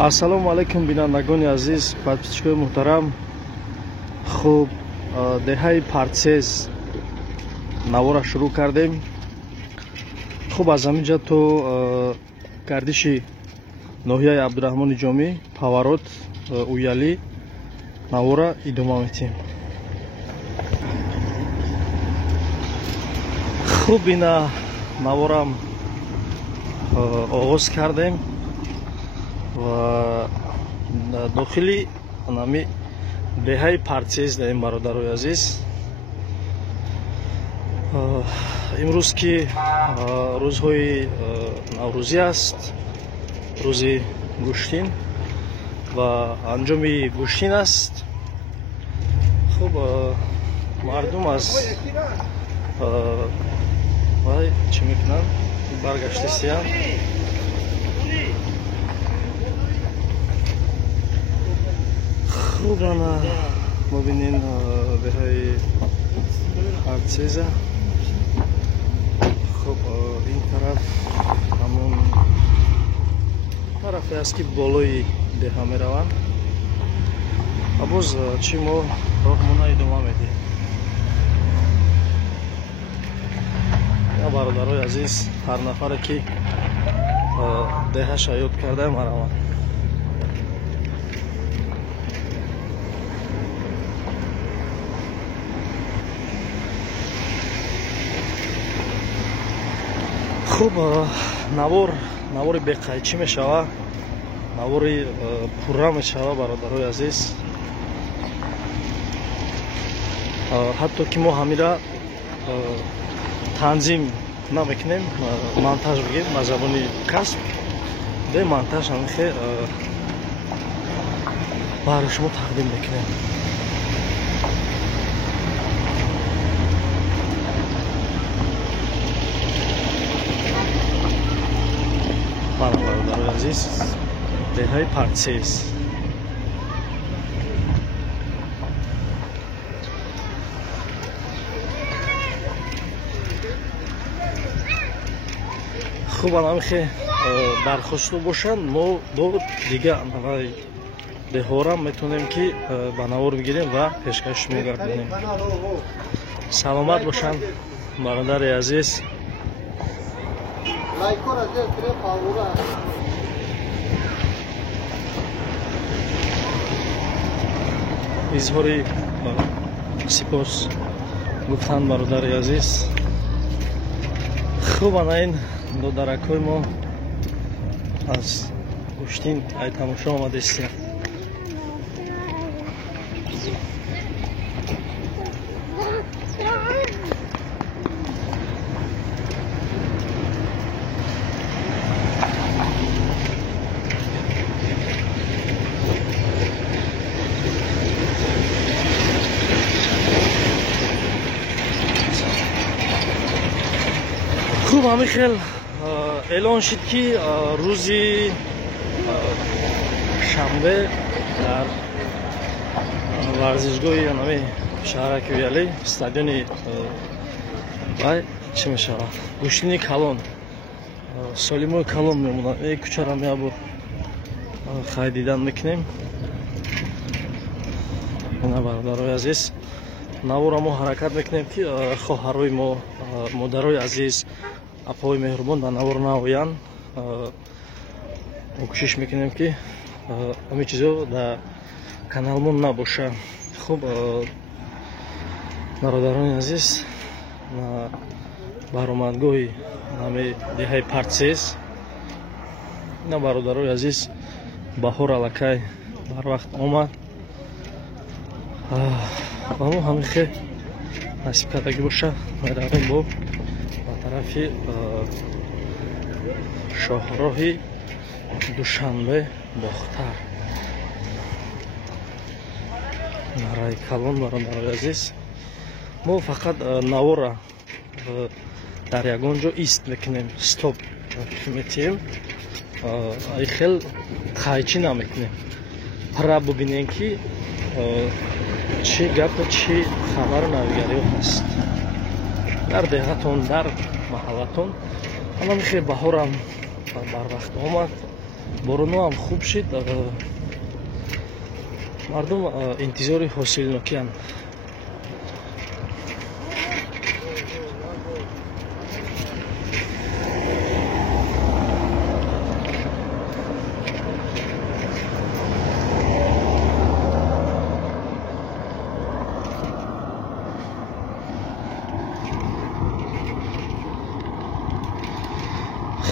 Ассалому алайкум бинандагони азиз, подписчикои муҳтарам. Хуб, деҳаи Партсез навора шурӯъ кардем. Хуб, аз ҳаминҷа то гардиши ноҳияи Абдураҳмони Ҷомӣ, паворот, уялӣ навора идома метиҳем. Хуб, ина наворам оғоз кардем ва дохили нами деҳаи Партсез даем, бародарои азиз. имрӯз ки рӯзҳои наврӯзӣ аст, рӯзи гӯштин ва анҷоми гӯштин аст. хуб, мардум аз вай чӣ мекунанд? Баргаштасиянд. хуб, ана мубинин деҳаи Партсеза. хуб, ин тараф ҳамон тарафе аст ки болои деҳа мераванд. боз чӣ мо роҳмона идома медиҳем. бародарои азиз, ҳар нафаре ки деҳаша ёд кардаем мараванд. хуб, навори беқайчӣ мешава, навори пурра мешава, бародарои азиз. ҳатто ки мо ҳамира танзим намекунем, монтаж бигем ба забони касб, бе монтаж ҳамихе барои шумо тақдим мекунем. мана бародарои азиз, деҳаи Партсез. хуб, анамихе дархосту бошанд, мо до дига деҳора метавонем ки ба навор бигирем ва пешкаши мегардонем. саломат бошанд бародари азиз. изҳори сипос гуфтанд бародари азиз. хуб, ана ин додаракҳои мо аз гӯштин ай тамошо омадастем. хуб, ҳамихел эълон шуд ки рӯзи шанбе дар варзишгоҳи нами шаҳраки уялӣ, стадиони вай чӣ мешавад, гӯштини калон, солимои калон мемонад. Кӯчара меабур хай дидан мекунем. ина бародарои азиз, навора мо ҳаракат мекунем ки хоҳарои мо, модарои азиз, апои меҳрубон ба навор наоянд. кӯшиш мекунем ки ҳамин чизо дар каналмон набоша. хуб, бародарони азиз, баромадгоҳи ҳами деҳаи Партсез. ина бародарои азиз, баҳор аллакай барвақт омад. ва мо ҳамихе насиб кардагӣ боша меравем бо ба тарафи шоҳроҳи Душанбе бохтар, нараи калон. бародарои азиз, мо фақат навора дар ягон ҷо ист мекунем, стоп метиҳем, хел қайчӣ намекунем. пара бубинем ки чӣ гапу чӣ хабару навигариё ҳаст дар деҳатон, дар маҳаллатон. ҳамамихе баҳорам барвақт омад. борону ҳам хуб шид. Мардум интизори ҳосилнокиянд.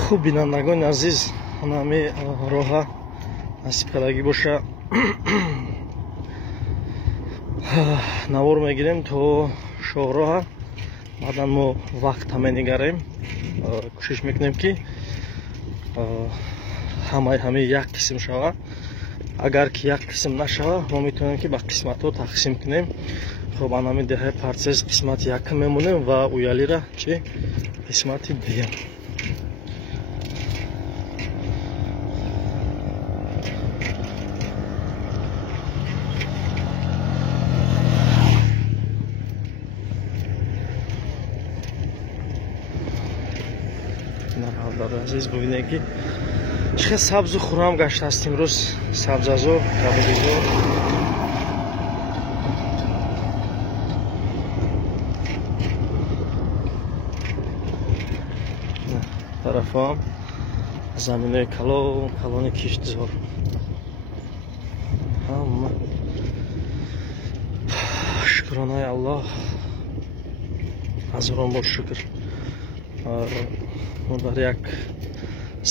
хуб бинандагони азиз, ҳами роҳа насибкардагӣ боша навор мегирем то шоҳроҳа. баъдан мо вақт менигарем, кӯшиш мекунем ки ҳамаи як қисм шава. агар ки як қисм нашава, мо метавонем ки ба қисматҳо тақсим кунем. хуб анами деҳаи партсез қисмати якум мемонем ва уялира чи қисмати дуюм. азиз бубинед ки чӣ қадр сабзу хурам гаштааст имрӯз. сабзазор, кабудизор. тарафам заминои калон, калони киштзор. ҳама шукронаи Аллоҳ. ҳазорон бор шукр. мо дар як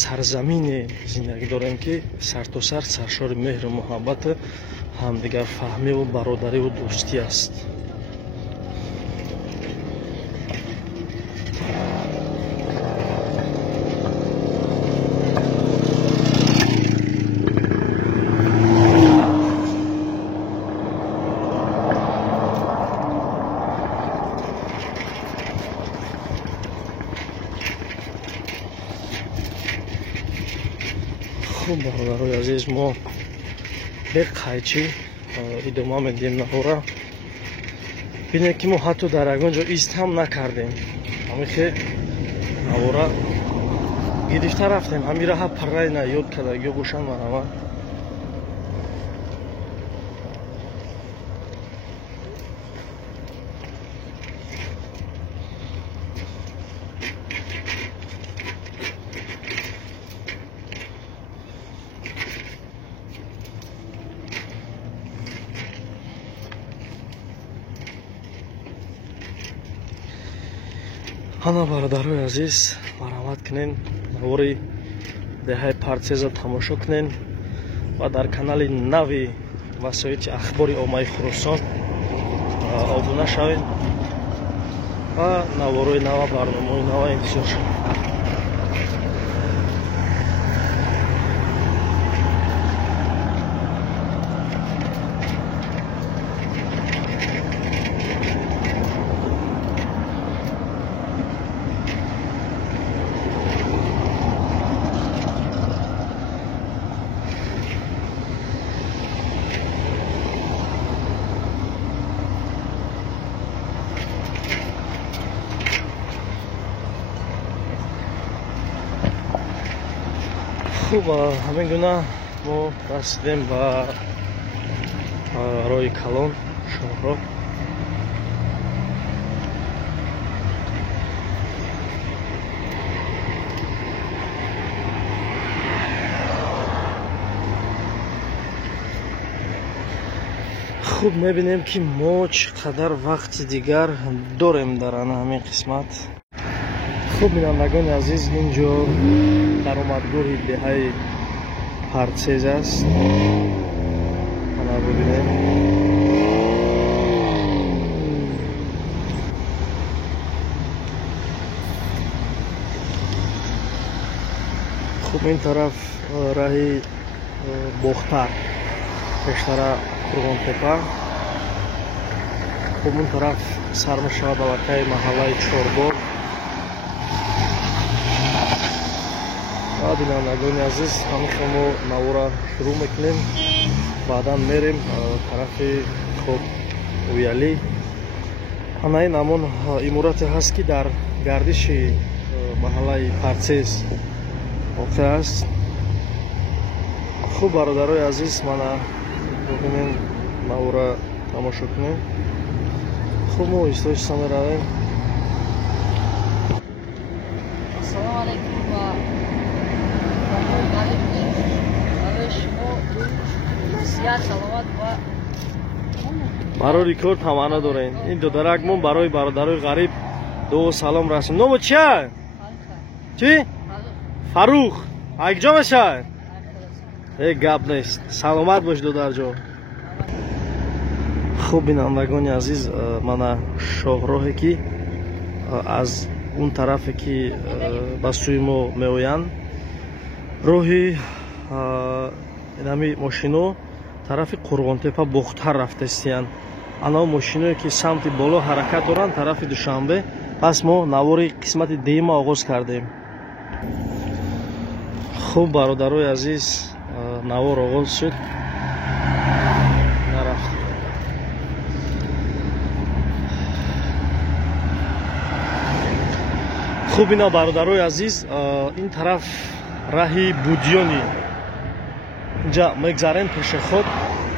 сарзамине зиндагӣ дорем ки сартосар саршори меҳру муҳаббату ҳамдигарфаҳмиву бародариву дӯстӣ аст. хуб бародарои азиз, мо бе қайчӣ идома медиҳем наҳора. бинед ки мо ҳатто дар ягон ҷо ист ҳам накардем. ҳамихе наҳора гирифта рафтем. ҳамин раҳа паррайна ёд кардагиҳо бошанд марҳама. ҳана бародарои азиз, марҳамат кунен, навори деҳаи партсезро тамошо кунен ва дар канали нави васоити ахбори оммаи Хуросон обуна шавед ва наворои нава, барномаҳои нава интизор шавед. хуб, ҳамин гуна мо расидем ба роҳи калон шоҳроҳ. хуб, мебинем ки мо чӣ қадар вақти дигар дорем дар ҳамин қисмат. хуб, бинандагони азиз, ин ҷо даромадгоҳи деҳаи партсез аст. ана бибинем. хуб, ин тараф раҳи бохтар, пештара Қурғонтепа. хуб, он тараф сар мешавад аллакай маҳаллаи Чорбог. бинандагони азиз, ҳамихо мо навора шурӯъ мекунем. баъдан мерем тарафи хуб уялӣ. ана ин ҳамон иморате ҳаст ки дар гардиши маҳаллаи партсез воқеъ аст. хуб бародарои азиз, мана бубинен навора тамошо кунем. хуб мо истоиста меравем. Ассалому алейкум ва барои шумо сиҳат, саломат ва барои рекорд ҳамаъна дорем. ин додаракмон барои бародарои ғариб дуо салом расм. Номо чия? Чӣ? Фарух. Айкҷо мешавад? гап нест. Саломат бош додарҷон. хуб бинандагони азиз, мана шоҳроҳе ки аз он тарафе ки ба сӯи мо меоянд, роҳи инами мошино тарафи Қурғонтепа бохтар рафтастиянд. ана мошиное ки самти боло ҳаракат доранд тарафи Душанбе. пас мо навори қисмати деюма оғоз кардем. хуб бародарои азиз, навор оғоз шуд. нарафт. хуб ина бародарои азиз, ин тараф раҳи Будёни инҷа мегзарем пешоход.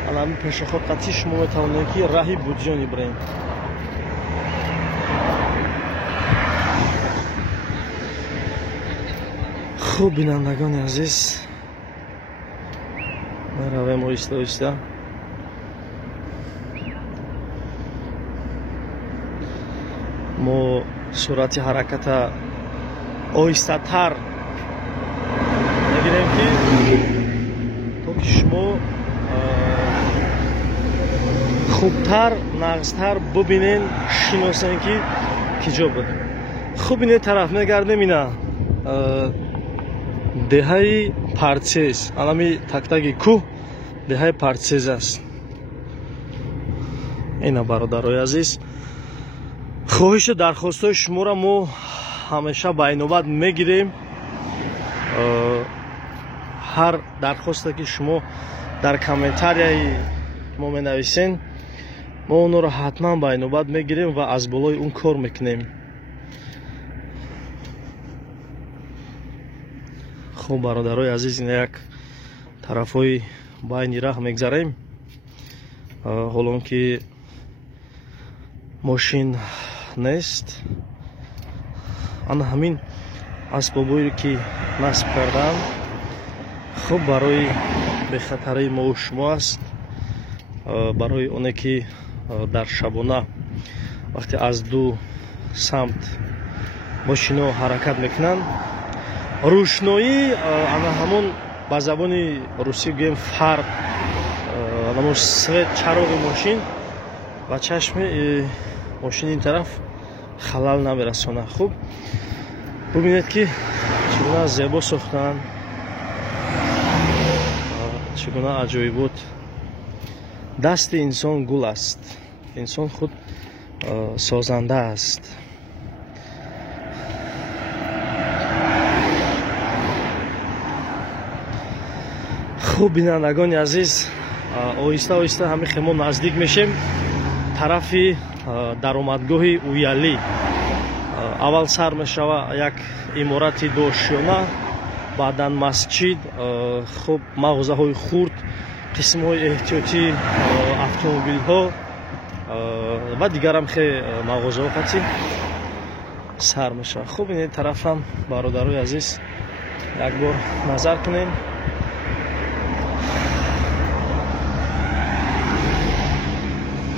алами пешоход қатъи шумо метавонед ки раҳи Будёни бирем. хуб бинандагони азиз, меравем оҳиста оҳиста. мо суръати ҳараката оҳистатар мегирем ки то ки шумо хубтар, нағзтар бубинен, шиносен ки киҷо буд. хуб ин тараф мегардем. ина деҳаи Партсез, алами тактаги кӯҳ деҳаи Партсез аст. ина бародарои азиз, хоҳишу дархостои шуморо мо ҳамеша ба айнобат мегирем. ҳар дархосте ки шумо дар комментарияи мо менависен, мо онро ҳатман ба айнобат мегирем ва аз болои он кор мекунем. хуб бародарои азиз, ин як тарафҳои байни раҳ мегзарем. ҳолон ки мошин нест, ана ҳамин асбобое ки насб кардам хуб барои бехатарии мову шумо аст. барои оне ки дар шабона вақте аз ду самт мошино ҳаракат мекунанд, рӯшноӣ, ана ҳамон ба забони русӣ гӯем фар, анамон свет чароғи мошин ба чашми мошини ин тараф халал намерасонад. хуб бубинед ки чӣ гуна зебо сохтаанд, чӣ гуна аҷоибот. дасти инсон гул аст, инсон худ созанда аст. хуб бинандагони азиз, оҳиста оҳиста ҳами хемо наздик мешем тарафи даромадгоҳи Уяли. аввал сар мешава як иморати дошёна, баъдан масҷид, хуб мағозаҳои хурд, қисмҳои эҳтиётӣ, автомобилҳо ва дигарам хе мағозаҳо қатӣ сар мешава. хуб ин тарафам бародарои азиз якбор назар кунем.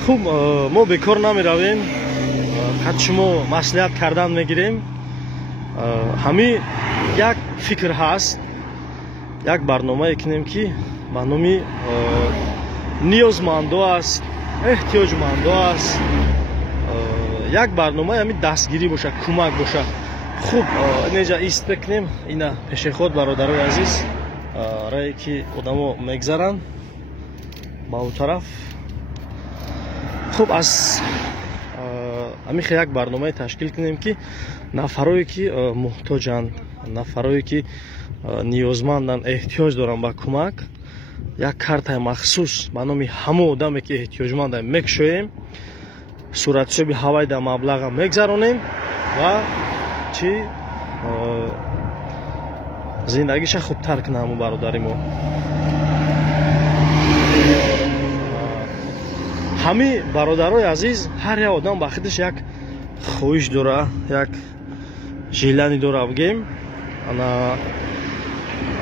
хуб мо бекор намеравем, қад шумо маслиҳат кардан мегирем. ҳами як фикр ҳаст, як барномае кунем ки ба номи ниёзмандо аст, эҳтиёҷмандо аст. як барномаи ҳами дастгирӣ боша, кӯмак боша. хуб инеҷа ист мекунем. ина пешеход бародарои азиз, рае ки одамо мегзаранд ба он тараф. хуб аз ҳамихе як барномае ташкил кунем ки нафарое ки муҳтоҷанд, нафарое ки ниёзманданд, эҳтиёҷ доранд ба кӯмак, як картаи махсус ба номи ҳамон одаме ки эҳтиёҷманданд мекушоем. суратшоби ҳавайда маблаға мегзаронем ва чӣ зиндагиша хубтар кунад ҳамун бародари мо. ҳамин бародарои азиз, ҳар як одам ба худаш як хоҳиш дора, як желание дора бигем.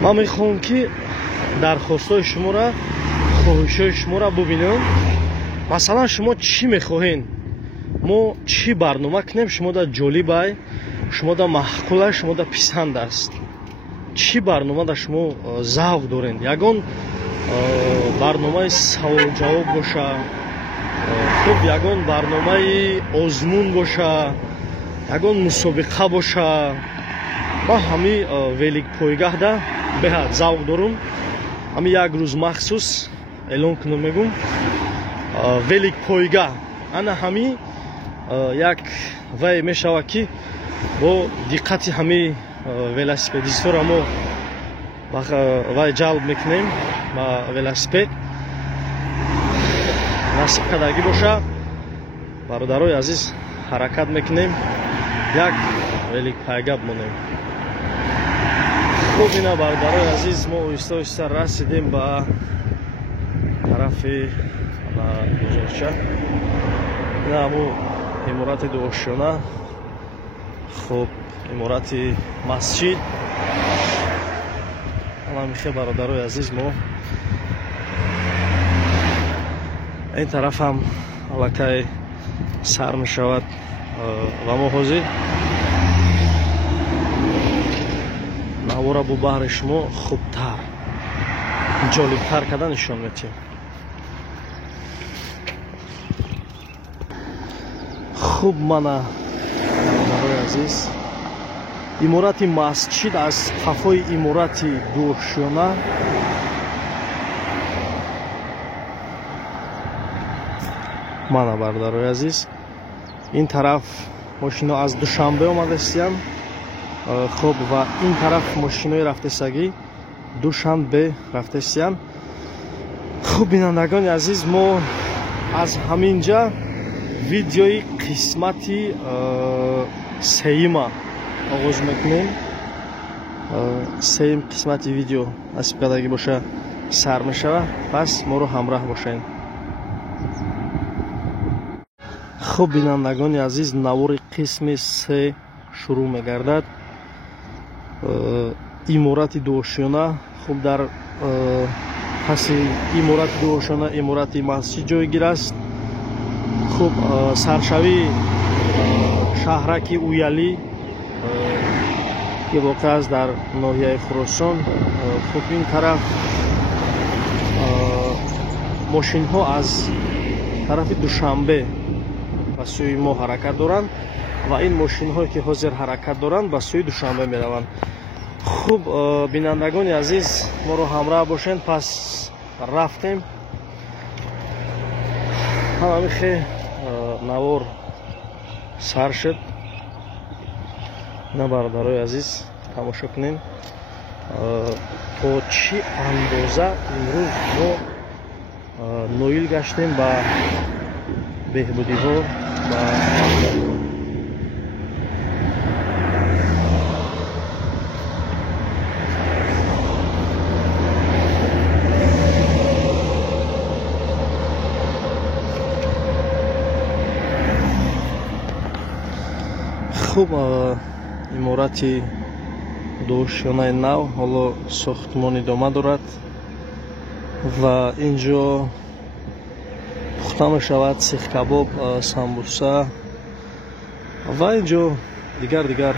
ман мехоҳам ки дархостҳои шуморо, хоҳишҳои шуморо бубинам. масалан шумо чӣ мехоҳед, мо чӣ барнома кунем шумода ҷолибай, шумода маъқулай, шумода писанд аст. чӣ барномада шумо завқ доред? ягон барномаи саволу-ҷавоб боша, хуб ягон барномаи озмун боша, ягон мусобиқа боша. ман ҳамин великпойгаҳда беҳад завқ дорам. ҳамин як рӯз махсус эълон кунам, мегум великпойгаҳ. ана ҳамин як вай мешавад ки бо диққати ҳамин велосипедистора мо вай ҷалб мекунем ба велосипед. насиб кардагӣ боша, бародарои азиз, ҳаракат мекунем, як великпойгаҳ бимонем. хуб ина бародарои азиз, мо оҳиста оҳиста расидем ба тарафи гузорча. ина ҳамун иморати дуошона, хуб иморати масҷид. ҳамихе бародарои азиз, мо ин тараф ҳам аллакай сар мешавад ва мо ҳозир навора бо баҳри шумо хубтар, ҷолибтар карда нишон медиҳем. хуб мана бародарои азиз, иморати масҷид аз қафои иморати дуошона мана бародарои азиз, ин тараф мошино аз душанбе омадастиян. хуб ва ин тараф мошинои рафтесагӣ душанбе рафтестиян. хуб бинандагони азиз, мо аз ҳаминҷа видеои қисмати сеюма оғоз мекунем. сеюм қисмати видео насиб кардагӣ боша сар мешава. пас моро ҳамроҳ бошед. хуб бинандагони азиз, навори қисми се шурӯъ мегардад. иморати дуошона, хуб дар паси иморати дуошона иморати масҷид ҷойгир аст. хуб саршавии шаҳраки уялӣ ки воқеъ аст дар ноҳияи хӯросон. хуб ин тараф мошинҳо аз тарафи душанбе ба сӯи мо ҳаракат доранд ва ин мошинҳое ки ҳозир ҳаракат доранд ба сӯи душанбе мераванд. хуб бинандагони азиз, моро ҳамроҳ бошед. пас рафтем. ҳамамихе навор сар шуд. ина бародарои азиз, тамошо кунем то чӣ андоза имрӯз мо ноил гаштем ба беҳбудиҳо, ба хуб иморати дуошонаи нав ҳоло сохтмони дома дорад ва инҷо пухта мешавад сихкабоб, самбуса ва инҷо дигар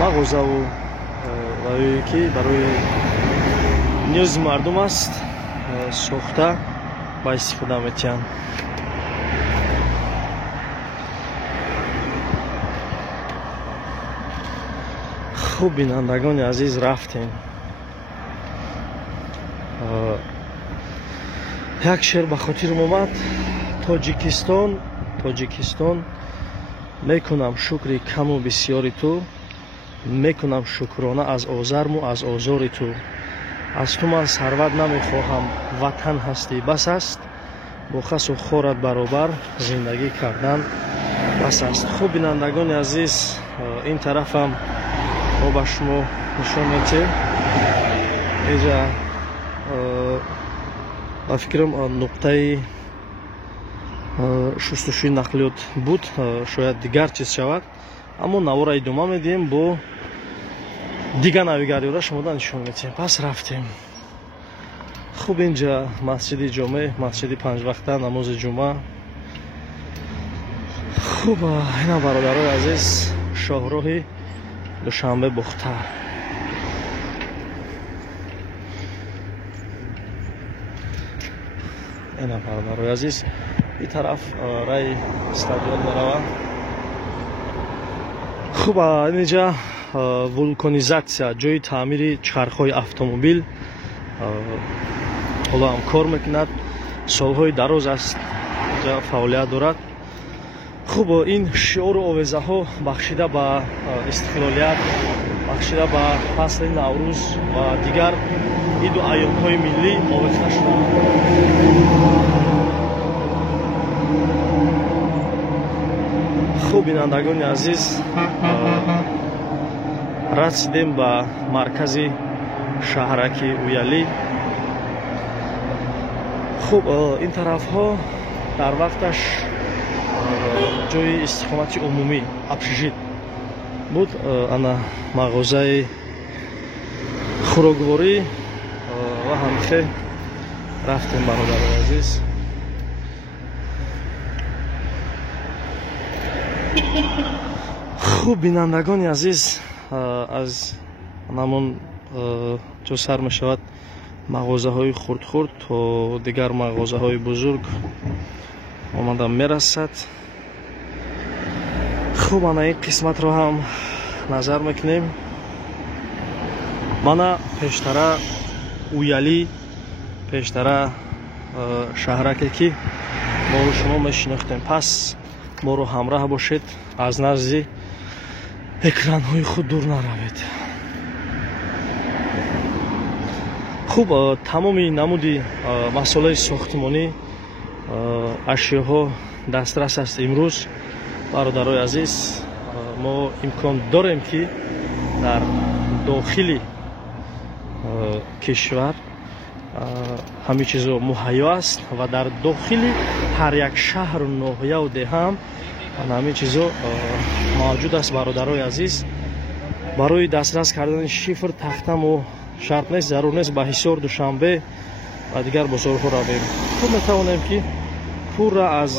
мағозаву ваое ки барои ниёзи мардум аст сохта ба истифода метиҳанд. хуб бинандагони азиз, рафтем. як шеър ба хотирам омад. тоҷикистон мекунам шукри каму бисёри ту, мекунам шукрона аз озарму аз озори ту. аз ту ман сарват намехоҳам, ватан ҳастӣ бас аст, бо хасу хорат баробар зиндагӣ кардан бас аст. хуб бинандагони азиз, ин тарафам мо ба шумо нишон медиҳем. Инҷа ба фикрам нуқтаи шустушӯи нақлиёт буд, шояд дигар чиз шавад, аммо навора идома медиҳем, бо дигар навигариёра шумода нишон медиҳем. Пас рафтем. хуб, инҷа масҷиди ҷоме, масҷиди панҷвақта, намози ҷумъа. хуб, ина бародарои азиз, шоҳроҳи Душанбе Бухтар. ина бародарои азиз, ин тараф раи стадион меравад. хуб, инҷа вулканизатсия, ҷои таъмири чархҳои автомобил ҳоло ҳам кор мекунад, солҳои дароз аст инҷа фаъолият дорад. хуб, ин шиору овезаҳо бахшида ба истиқлолият, бахшида ба фасли Наврӯз ва дигар иду айёмҳои миллӣ овехта шуданд. хуб, бинандагони азиз, расидем ба маркази шаҳраки Уяли. хуб, ин тарафҳо дар вақташ ҷои истиқомати умумӣ, общежит буд. ана мағозаи хӯрокворӣ ва ҳамихе рафтем бародарои азиз. хуб, бинандагони азиз, аз намон ҷо сар мешавад мағозаҳои хурд-хурд то дигар мағозаҳои бузург омада мерасад. хуб, ана ин қисматро ҳам назар мекунем. мана пештара Уяли, пештара шаҳраке ки моро шумо мешинохтем. пас моро ҳамроҳ бошед, аз назди экранҳои худ дур наравед. хуб, тамоми намуди масъолаи сохтмонӣ ашёҳо дастрас аст. имрӯз бародарои азиз, мо имкон дорем ки дар дохили кишвар ҳамин чизо муҳайё аст ва дар дохили ҳар як шаҳру ноҳияу деҳаам ҳамин чизо мавҷуд аст. бародарои азиз, барои дастрас кардани шифр тахта мо шарт нест, зарур нест ба Ҳисор, Душанбе ва дигар бозорҳо равем. хуб, метавонем ки пурра аз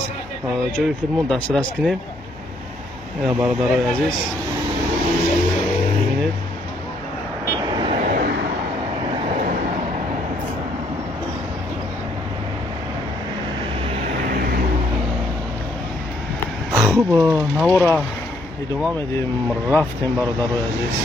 ҷои худмон дастрас кунем. бародарои азиз, бибинед, хуб, навора идома медиҳем. рафтем бародарои азиз.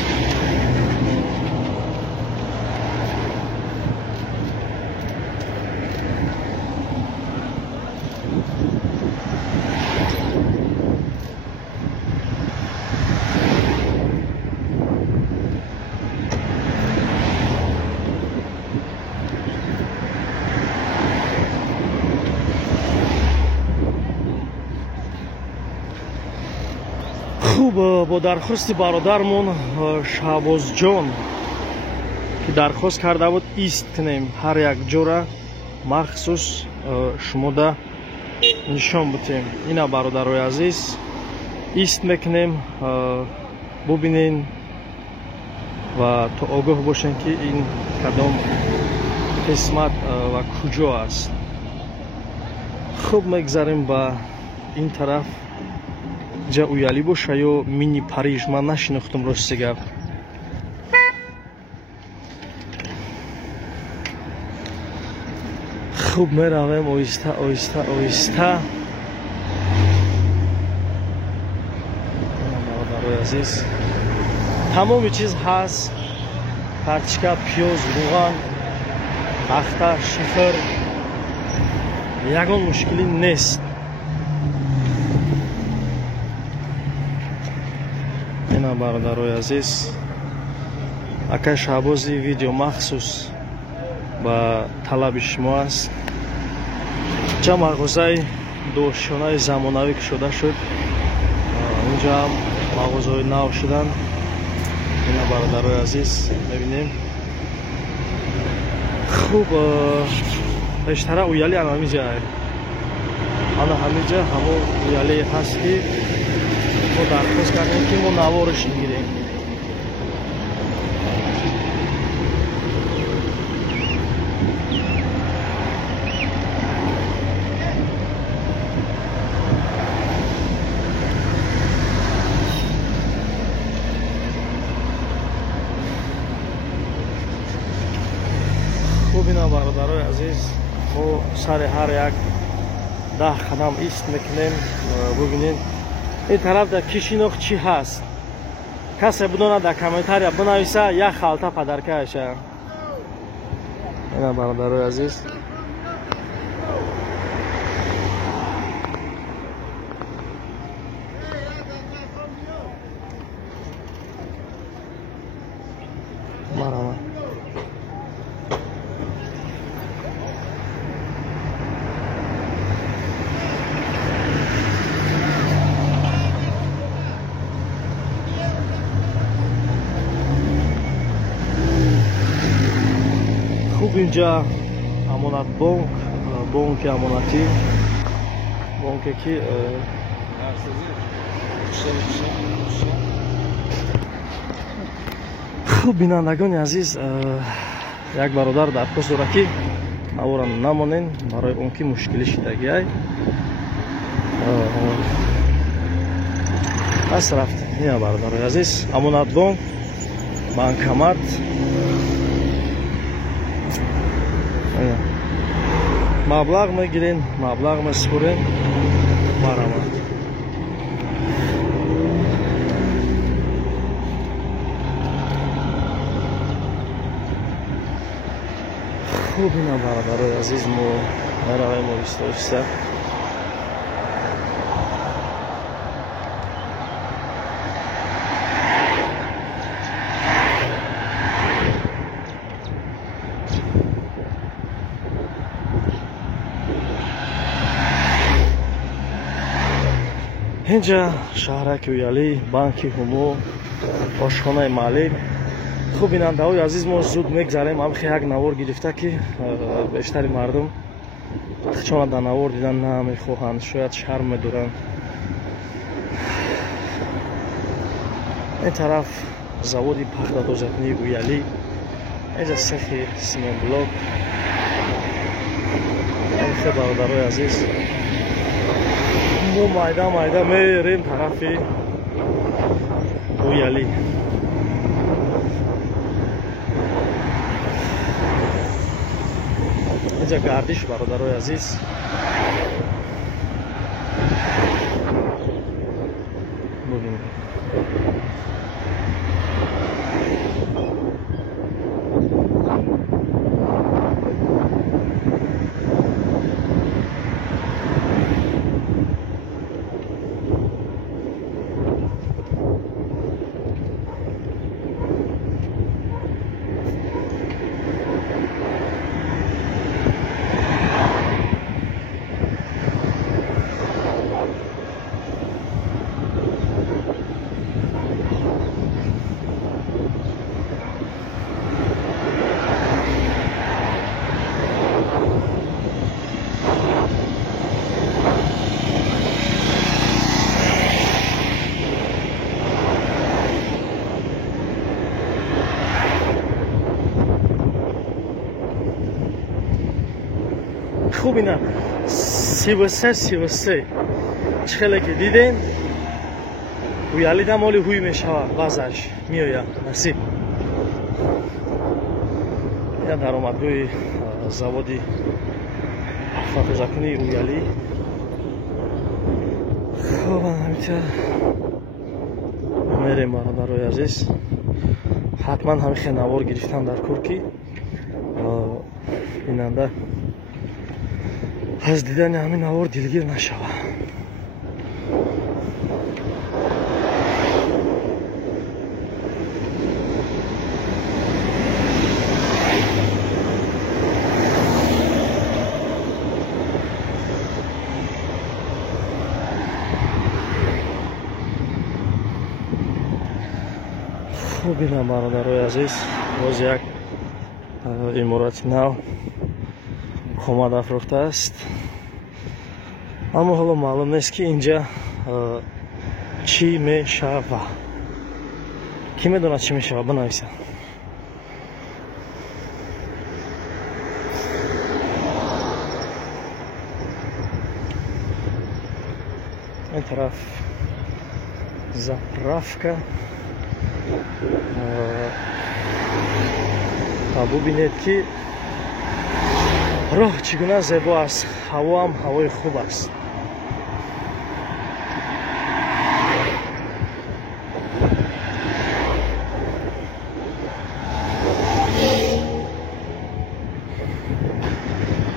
хуб, бо дархости бародармон Шаҳбозҷон ки дархост карда буд ист кунем, ҳар як ҷора махсус шумода нишон бутем. ина бародарои азиз, ист мекунем, бубинен ва то огоҳ бошем ки ин кадом қисмат ва куҷо аст. хуб, мегзарем ба ин тараф. ҷа Уяли боша ё мини Париж, ман нашинохтам рости гап. хуб, меравем оҳиста оҳиста оҳиста. бародарои азиз, тамоми чиз ҳаст. картишка, пиёз, руған, тахта, шифр. ягон мушкилӣ нест. ина бародарои азиз, акай Шаҳбози видео махсус ба талаби шумо аст. ҷа мағозаи дошёнаи замонавӣ кушода шуд. инҷа ҳам мағозаҳои нав шуданд. اینا برادرای عزیز ببینیم. خوب بیشتر اویالی همینجا همینجا همون اویالی هست که ما درخواست کردیم که ما نوارش میگیریم. خوب اینا برادرای عزیز ما سر هر یک 10 قدم ایست میکنیم. ببینیم این طرف در کشینوخ چی هست. کسی بدونه در کامنتاریا بنویسه یک خالطه پدرکشه. اینا برادرای عزیز مرحبا. خوب اینجا امانت بانک امانتی بانکی که خوب بینندگان عزیز یک برادر درخواست داره که اورا نمانین برای اون که مشکلی شدگی های پس رفت. این برادر عزیز امانت بانک بانکمات مبلغ میگیرین مبلغ مسپرین مرحبا. خوب اینا برادرای عزیز ما برای ما بیستاشته اینجا شهرک ویالی بانکی همو آشخانه مالی. خوب بیننده های عزیز ما زود میگذاریم. هم خیلی یک نوار گرفته که بیشتری مردم چون در نوار دیدن نمیخواهند شاید شرم میدارن. این طرف زوادی پخت دوزکنی ویالی. اینجا سخی سیمون بلوک. این خیلی برادرای عزیز ما مایده میریم طرفی ویالی. اینجا گردش برادرای عزیز ببینید. خوب اینا 33 چخله که دیدین ویالی دا مالی هوی میشوه بازش میویا نصیب. یا درآمدگوی زوادی فتوزکنی ویالی. خوب همیشه میریم برادرای عزیز. حتما همیشه نوار گرفتن در کورکی بیننده از دیدن همین نوار دلگیر نشوه. Хуб бинам бародарои азиз, боз як иморати нав омада фурохтааст. Аммо ҳоло маълум нест ки инҷа чӣ мешава. Кӣ медонад чӣ мешава? Бинависа. این طرف заправка. ببینید که راه چگونه زیبا است. هوا هم هوای خوب است.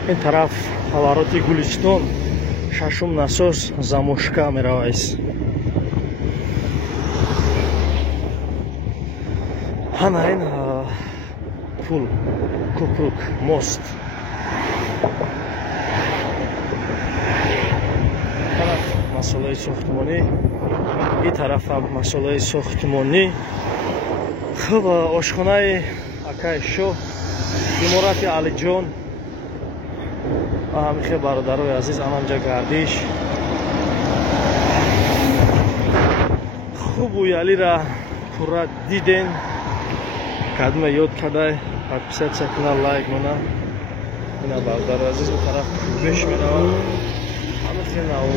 این طرف حواراتی گلستان ششم насос замошка мераваист. ҳана ин пул, кӯпрук, мост. тараф масъулаи сохтмонӣ, ин тараф ҳам масъулаи сохтмонӣ. хуб, ошхонаи акаи шоҳ, иморати Алиҷон. ҳамихе бародарои азиз, ананҷа гардиш. хубу ялира пурра диден. кадма ёд кадай подписатсия куна, лайк мона. ина бародарои азиз бу тараф беш меравад. ҳамихе наву